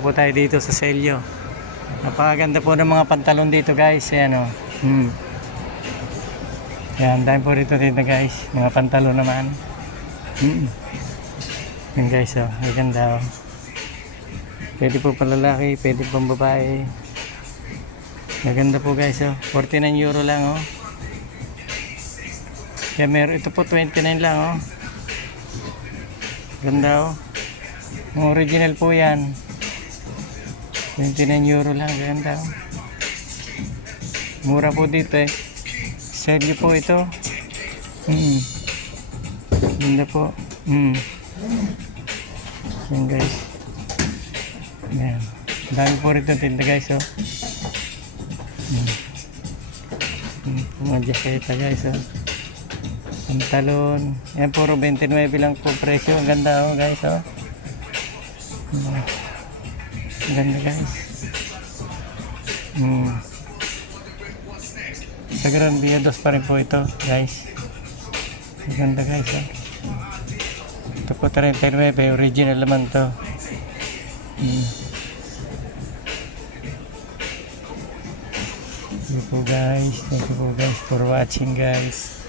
po tayo dito sa Selyo. Napakaganda po ng mga pantalon dito guys. Ayan o. Yan, dahil po rito guys. Mga pantalon naman. Yan guys o. Ang ganda o. Pwede po palalaki, pwede pang babae. Maganda po guys o. 49 euro lang o. Kaya meron, ito po 29 lang o. Ganda o. Ang original po yan. 29 euro lang. Ganda o. Mura po dito eh. Seryo po ito. Ganda po. Yan guys. Yan. Dami po rito tinda guys oh. Mga jaketa guys oh. Pantalon. Yan puro 29 lang po presyo. Ang ganda oh guys oh. Ang ganda guys. Sa Gran Via 2 pa rin po ito guys. Ang ganda guys oh. Ito po 39. Original naman to. Thank you po guys for watching guys.